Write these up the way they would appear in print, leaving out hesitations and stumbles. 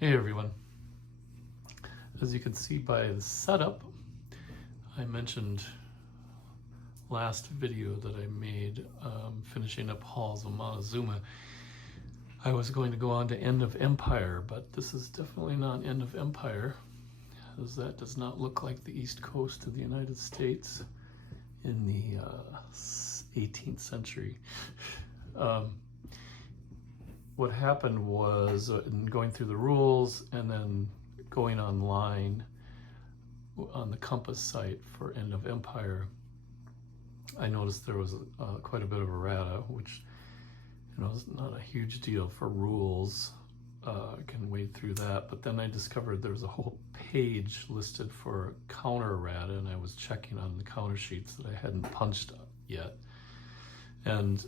Hey everyone. As you can see by the setup, I mentioned last video that I made finishing up Halls of Montezuma. I was going to go on to End of Empire, but this is definitely not End of Empire, as that does not look like the east coast of the United States in the 18th century. What happened was in going through the rules and then going online on the Compass site for End of Empire, I noticed there was quite a bit of errata, which is not a huge deal for rules. I can wade through that, but then I discovered there was a whole page listed for counter errata, and I was checking on the counter sheets that I hadn't punched yet, and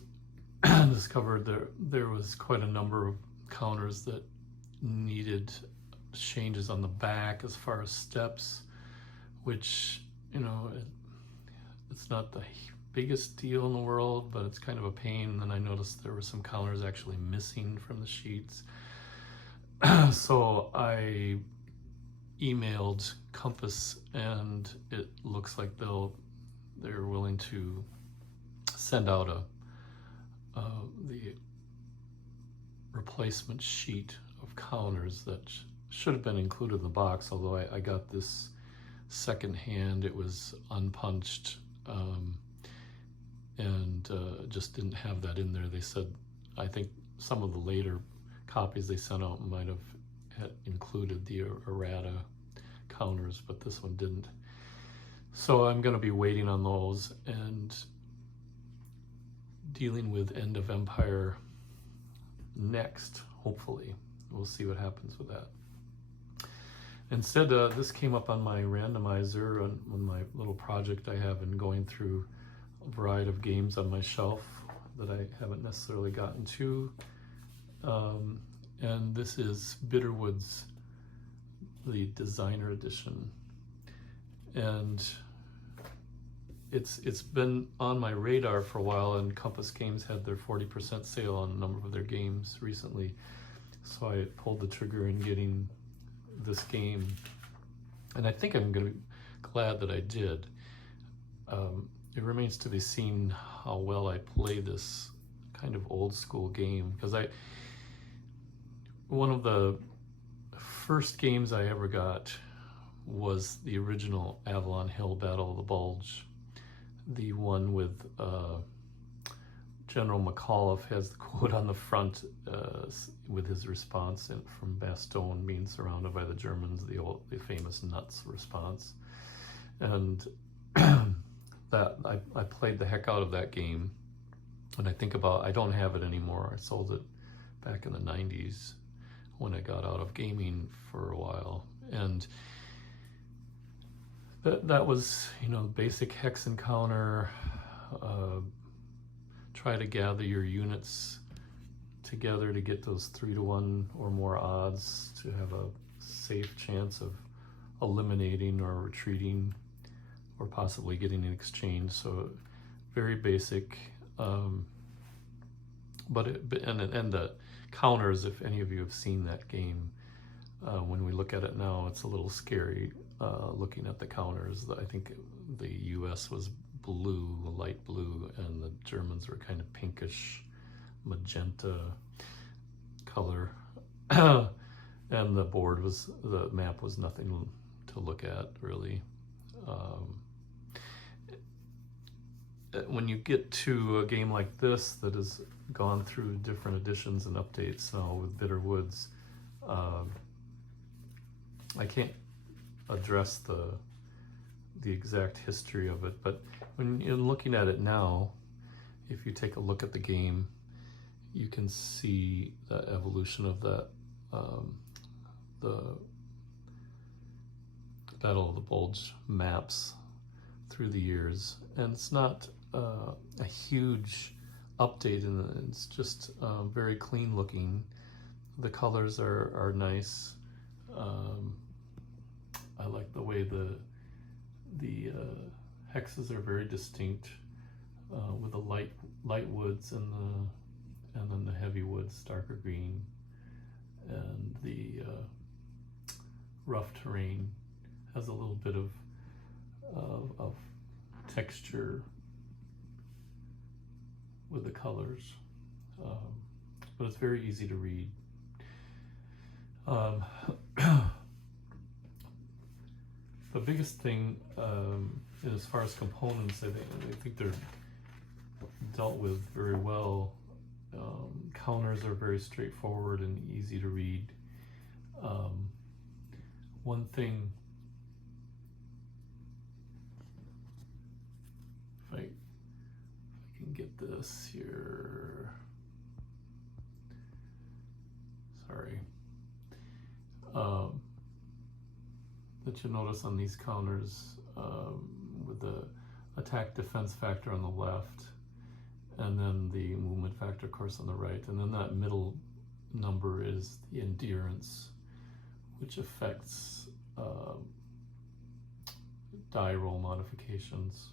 discovered there was quite a number of counters that needed changes on the back as far as steps, which it's not the biggest deal in the world, but it's kind of a pain. And then I noticed there were some counters actually missing from the sheets. So I emailed Compass, and it looks like they're willing to send out the replacement sheet of counters that should have been included in the box, although I got this secondhand. It was unpunched, and just didn't have that in there. They said, I think some of the later copies they sent out might have had included the errata counters, but this one didn't. So I'm going to be waiting on those and dealing with End of Empire next, hopefully. We'll see what happens with that. Instead, this came up on my randomizer on my little project I have in going through a variety of games on my shelf that I haven't necessarily gotten to. And this is Bitterwood's, the designer edition. And it's been on my radar for a while, and Compass Games had their 40% sale on a number of their games recently. So I pulled the trigger in getting this game, and I think I'm going to be glad that I did. It remains to be seen how well I play this kind of old school game, because one of the first games I ever got was the original Avalon Hill Battle of the Bulge, the one with General McAuliffe has the quote on the front with his response from Bastogne being surrounded by the Germans, the famous nuts response. And that I played the heck out of that game, and I don't have it anymore. I sold it back in the 90s when I got out of gaming for a while, and that was basic hex encounter. Try to gather your units together to get those 3-to-1 or more odds to have a safe chance of eliminating or retreating or possibly getting an exchange. So very basic, and the counters, if any of you have seen that game, when we look at it now, it's a little scary looking at the counters. I think the US was blue, light blue, and the Germans were kind of pinkish magenta color. And the map was nothing to look at, really. When you get to a game like this that has gone through different editions and updates now with Bitterwoods, I can't address the exact history of it, but when you're looking at it now, if you take a look at the game, you can see the evolution of that, the Battle of the Bulge maps through the years. And it's not a huge update, and it's just very clean looking. The colors are nice. I like the way the hexes are very distinct, with the light woods and then the heavy woods darker green, and the rough terrain, has a little bit of texture with the colors, but it's very easy to read. The biggest thing as far as components, I think they're dealt with very well. Counters are very straightforward and easy to read. One thing, if I can get this here, sorry, that you'll notice on these counters with the attack defense factor on the left, and then the movement factor, of course, on the right, and then that middle number is the endurance, which affects die roll modifications.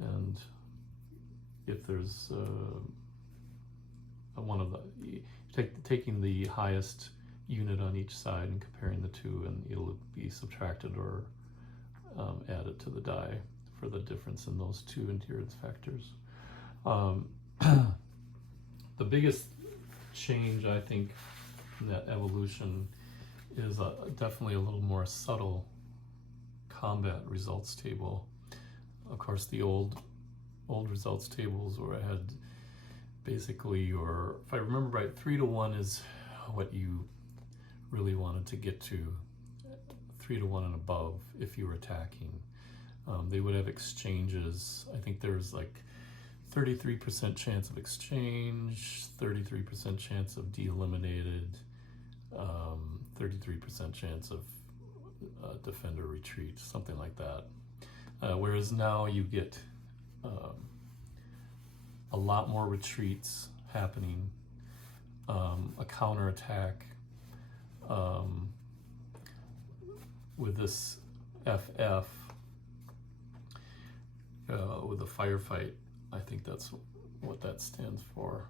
And if there's one of the, taking the highest unit on each side and comparing the two, and it'll be subtracted or added to the die for the difference in those two endurance factors. The biggest change, I think, in that evolution is definitely a little more subtle combat results table. Of course, the old results tables where I had basically your, if I remember right, 3-to-1 is what you really wanted to get to, 3-to-1 and above if you were attacking. They would have exchanges. I think there was like 33% chance of exchange, 33% chance of de-eliminated, 33% chance of defender retreat, something like that. Whereas now you get a lot more retreats happening, a counterattack. With this FF, with a firefight, I think that's what that stands for.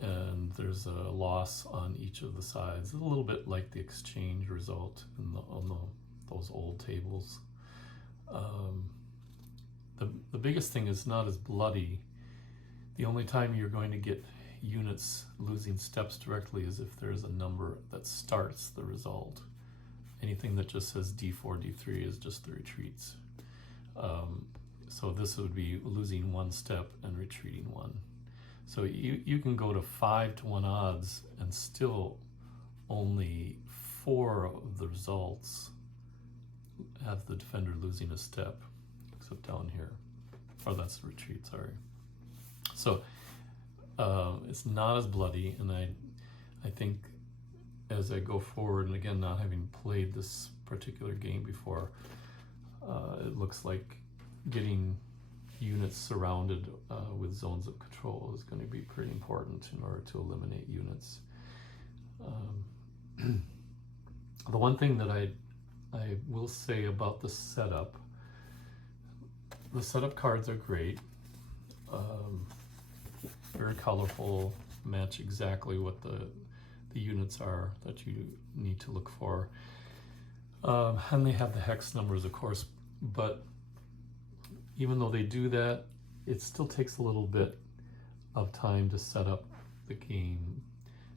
And there's a loss on each of the sides, a little bit like the exchange result on those old tables. The biggest thing is not as bloody. The only time you're going to get units losing steps directly is if there's a number that starts the result. Anything that just says D4, D3 is just the retreats. So this would be losing 1 step and retreating 1. So you can go to 5-to-1 odds and still only 4 of the results have the defender losing a step, except down here. Or that's the retreat, sorry. So it's not as bloody, and I think as I go forward, and again, not having played this particular game before, it looks like getting units surrounded with zones of control is going to be pretty important in order to eliminate units. The one thing that I will say about the setup cards are great. Very colorful, match exactly what the units are that you need to look for. And they have the hex numbers, of course, but even though they do that, it still takes a little bit of time to set up the game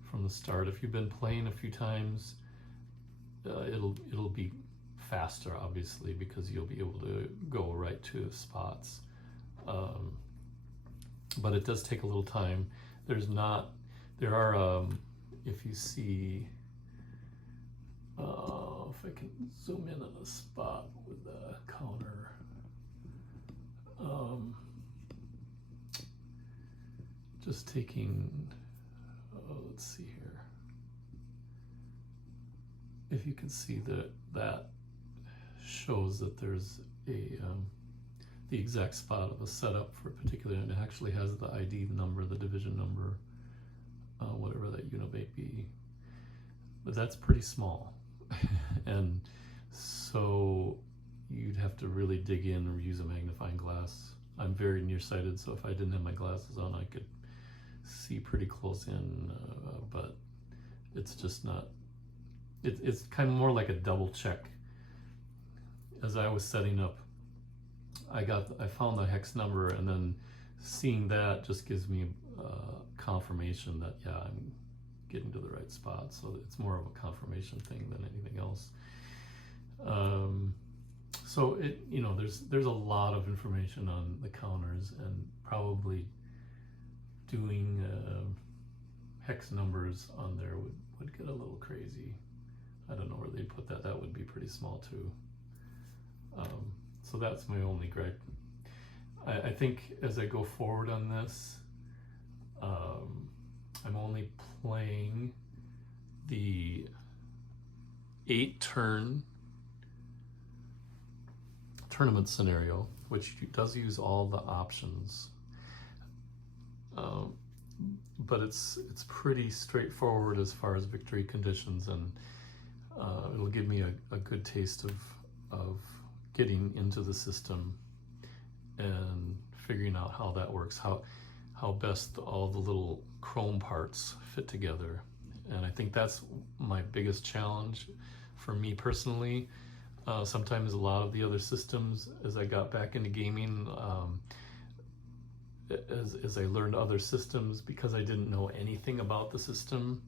from the start. If you've been playing a few times, it'll be faster, obviously, because you'll be able to go right to spots. But it does take a little time. There are, if you see, if I can zoom in on a spot with the counter. Just taking, let's see here. If you can see that shows that there's the exact spot of a setup for a particular, and it actually has the ID number, the division number, whatever that unit may be. But that's pretty small. And so you'd have to really dig in or use a magnifying glass. I'm very nearsighted, so if I didn't have my glasses on, I could see pretty close in, but it's just not it's kind of more like a double check. As I was setting up, I found the hex number, and then seeing that just gives me confirmation that, yeah, I'm getting to the right spot. So it's more of a confirmation thing than anything else. So there's a lot of information on the counters, and probably doing hex numbers on there would get a little crazy. I don't know where they put that. That would be pretty small too. So that's my only gripe. I think as I go forward on this, I'm only playing the 8-turn tournament scenario, which does use all the options. But it's pretty straightforward as far as victory conditions, and it'll give me a good taste of getting into the system and figuring out how that works, how best all the little chrome parts fit together. And I think that's my biggest challenge for me personally. Sometimes a lot of the other systems, as I got back into gaming, as I learned other systems, because I didn't know anything about the system,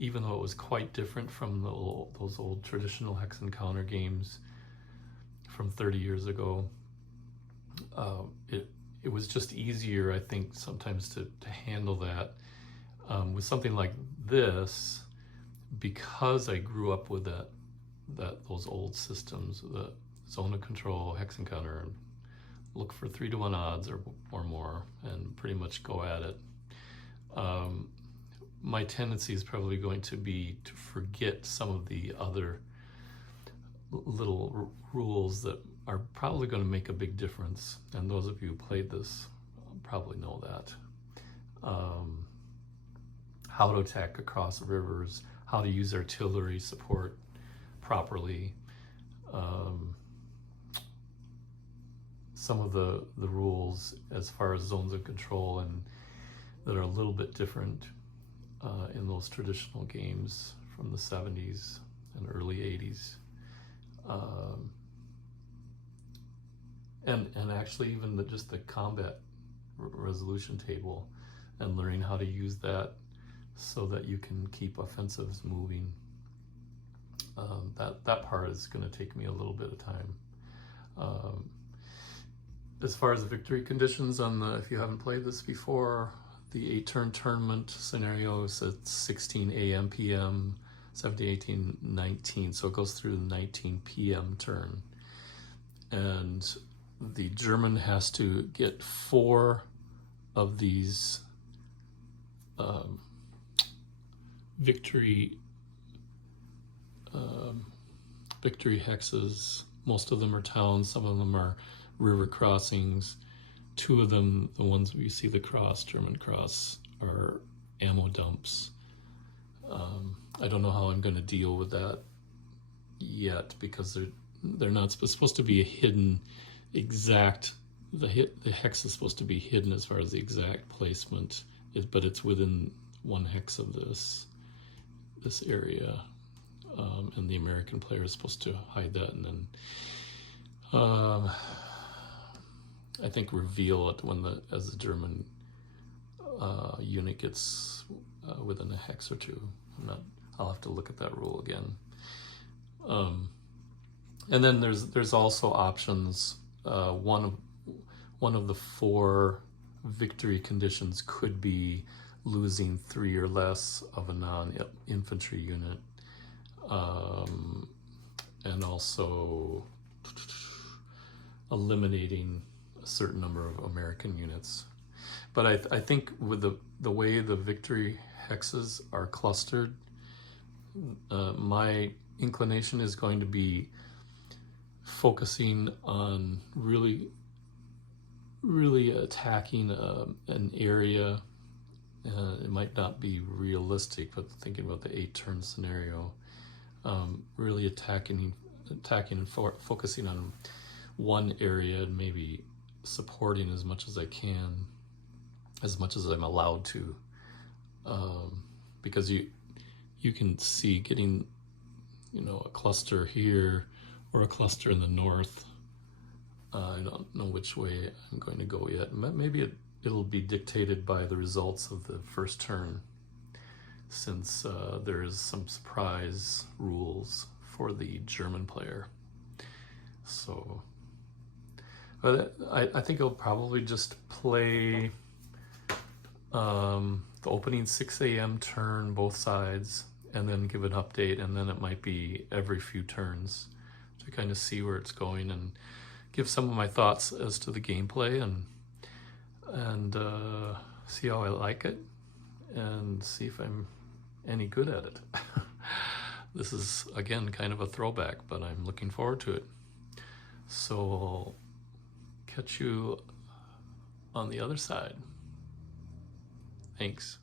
even though it was quite different from those old traditional hex and counter games from 30 years ago. It was just easier, I think, sometimes to handle that. With something like this, because I grew up with those old systems, the zone of control, hex and counter, and look for 3-to-1 odds or more, and pretty much go at it. My tendency is probably going to be to forget some of the other little rules that are probably going to make a big difference, and those of you who played this probably know that. How to attack across rivers, how to use artillery support properly. Some of the rules as far as zones of control and that are a little bit different in those traditional games from the 70s and early 80s. And actually even just the combat resolution table, and learning how to use that so that you can keep offensives moving. That part is going to take me a little bit of time. As far as the victory conditions if you haven't played this before, the 8-turn tournament scenario is at 16 a.m., p.m., 17, 18, 19. So it goes through the 19 p.m. turn. And the German has to get 4 of these victory hexes. Most of them are towns, some of them are river crossings. 2 of them, the ones where you see the cross, German cross, are ammo dumps. I don't know how I'm going to deal with that yet, because they're not supposed to be a hidden exact. The hex is supposed to be hidden as far as the exact placement, but it's within 1 hex of this area, and the American player is supposed to hide that, and then I think reveal it as the German unit gets within a hex or 2. I'll have to look at that rule again. And then there's also options. One of the 4 victory conditions could be losing 3 or less of a non-infantry unit, and also eliminating a certain number of American units. But I think with the way the victory hexes are clustered, my inclination is going to be focusing on really attacking an area. It might not be realistic, but thinking about the 8-turn scenario, really attacking and focusing on one area, and maybe supporting as much as I can, as much as I'm allowed to, because you can see getting you know, a cluster here or a cluster in the north. I don't know which way I'm going to go yet. Maybe it'll be dictated by the results of the first turn, since there's some surprise rules for the German player. So, but I think I'll probably just play the opening 6 a.m. turn, both sides, and then give an update, and then it might be every few turns to kind of see where it's going and give some of my thoughts as to the gameplay and see how I like it and see if I'm any good at it. This is, again, kind of a throwback, but I'm looking forward to it. So I'll catch you on the other side. Thanks.